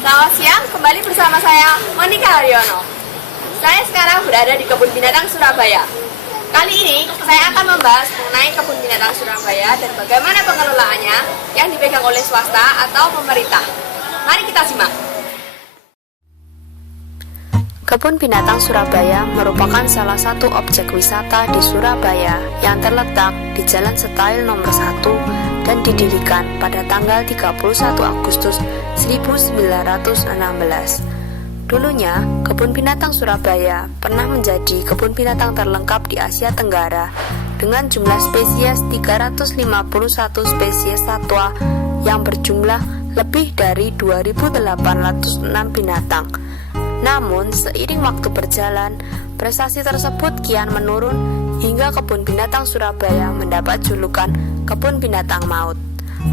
Selamat siang, kembali bersama saya Monica Haryono. Saya sekarang berada di Kebun Binatang Surabaya. Kali ini saya akan membahas mengenai Kebun Binatang Surabaya dan bagaimana pengelolaannya yang dipegang oleh swasta atau pemerintah. Mari kita simak. Kebun Binatang Surabaya merupakan salah satu objek wisata di Surabaya yang terletak di Jalan Style nomor 1 dan didirikan pada tanggal 31 Agustus 1916. Dulunya, Kebun Binatang Surabaya pernah menjadi kebun binatang terlengkap di Asia Tenggara dengan jumlah spesies 351 spesies satwa yang berjumlah lebih dari 2.806 binatang. Namun, seiring waktu berjalan, prestasi tersebut kian menurun hingga Kebun Binatang Surabaya mendapat julukan Kebun Binatang Maut.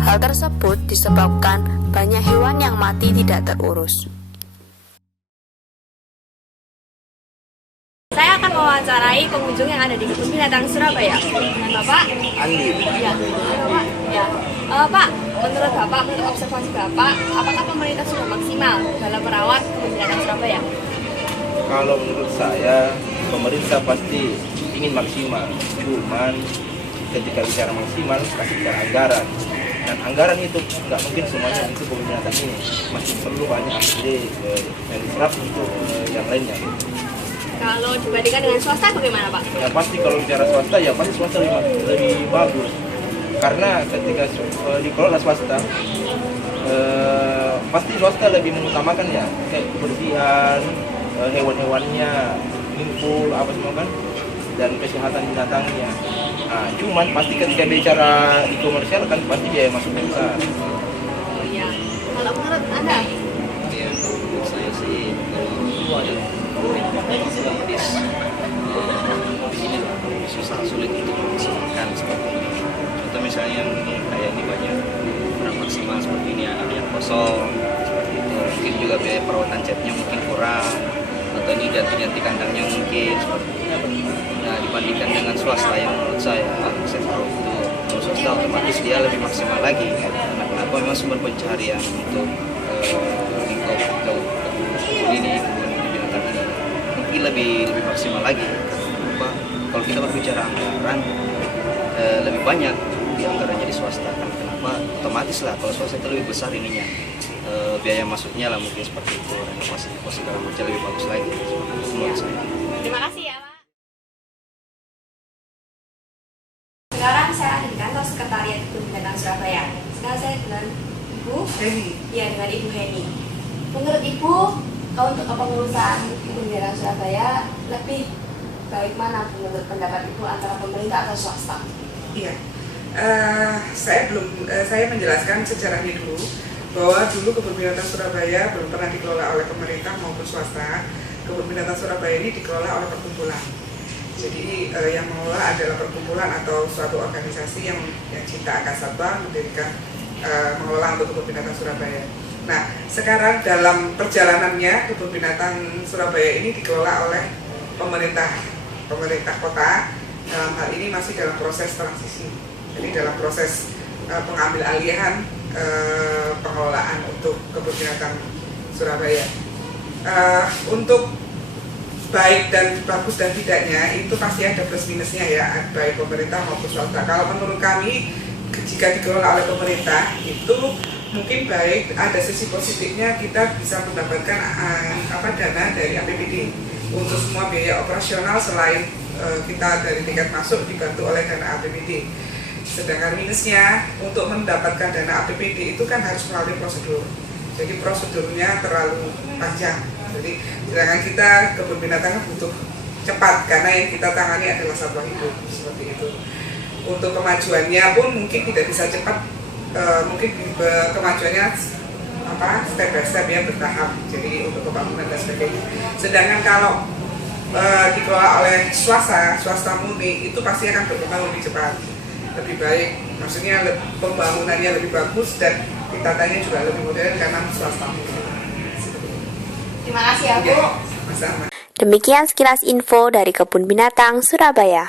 Hal tersebut disebabkan banyak hewan yang mati tidak terurus. Saya akan mewawancarai pengunjung yang ada di Kebun Binatang Surabaya. Dengan Bapak Andi. Ya, Bapak. Ya. Pak, menurut Bapak, menurut observasi Bapak, apakah pemerintah sudah maksimal dalam merawat Kebun Binatang Surabaya? Kalau menurut saya, pemerintah pasti ingin maksimal. Cuman ketika bicara maksimal, pasti bicara anggaran. Dan anggaran itu nggak mungkin semuanya untuk kebun binatang ini. Masih perlu banyak APD yang diserap untuk yang lainnya. Kalau dibandingkan dengan swasta bagaimana Pak? Ya pasti kalau bicara swasta, ya pasti swasta lebih bagus. Karena ketika dikelola swasta, pasti swasta lebih mengutamakan ya kayak kebersihan, hewan-hewannya, limpul, apa semua kan, dan kesehatan binatangnya. Nah, cuman pasti ketika bicara di komersial kan pasti biaya masuknya besar. Oh iya. Kalau menurut Anda? Ya, menurut saya sih itu adalah pemerintah medis ini susah sulit untuk memaksimalkan seperti ini. Contoh misalnya yang kayak ini banyak kurang maksimal seperti ini, ada yang kosong seperti itu. Mungkin juga biaya perawatan catnya mungkin kurang, atau ini ganti-ganti kandangnya mungkin seperti itu. Nah, dibandingkan dengan swasta yang menurut saya tahu itu, kalau swasta otomatis dia lebih maksimal lagi. Karena kenapa? Memang sumber pencaharian untuk lingkup kebun ini, kebun binatang ini mungkin lebih maksimal lagi. Kenapa? Kalau kita berbicara anggaran lebih banyak di anggarannya di swasta. Kan kenapa? Otomatis lah kalau swasta itu lebih besar ininya, biaya masuknya lah mungkin seperti itu, renovasi segala macam lebih bagus lagi menurut saya. Terima kasih ya Pak. Sekarang saya ada di kantor sekretariat Kebun Binatang Surabaya. Sekarang saya dengan Ibu Heni. Ya, dengan Ibu Heni. Menurut Ibu, kalau untuk kepengurusan Kebun Binatang Surabaya lebih baik mana menurut pendapat Ibu antara pemerintah atau swasta? Iya, saya menjelaskan sejarahnya dulu bahwa dulu Kebun Binatang Surabaya belum pernah dikelola oleh pemerintah maupun swasta. Kebun Binatang Surabaya ini dikelola oleh perkumpulan. Jadi yang mengelola adalah perkumpulan atau suatu organisasi yang Cinta Akasatwa mendirikan mengelola untuk Kebun Binatang Surabaya. Nah, sekarang dalam perjalanannya Kebun Binatang Surabaya ini dikelola oleh pemerintah kota. Dalam hal ini masih dalam proses transisi. Jadi dalam proses pengambil alihan pengelolaan untuk Kebun Binatang Surabaya. Untuk baik dan bagus dan tidaknya itu pasti ada plus minusnya ya, baik pemerintah maupun swasta. Kalau menurut kami, jika dikelola oleh pemerintah itu mungkin baik, ada sisi positifnya, kita bisa mendapatkan dana dari APBD untuk semua biaya operasional selain kita dari tingkat masuk dibantu oleh dana APBD. Sedangkan minusnya, untuk mendapatkan dana APBD itu kan harus melalui prosedur. Jadi prosedurnya terlalu panjang. Jadi sedangkan kita kebun binatang butuh cepat karena yang kita tangani adalah satwa hidup seperti itu. Untuk kemajuannya pun mungkin tidak bisa cepat, mungkin kemajuannya step by step ya, bertahap. Jadi untuk pembangunan dan sebagainya. Sedangkan kalau dikelola oleh swasta murni itu pasti akan berkembang lebih cepat, lebih baik. Maksudnya pembangunannya lebih bagus dan ditatanya juga lebih modern karena swasta murni. Terima kasih ya Bu. Sama-sama. Demikian sekilas info dari Kebun Binatang Surabaya.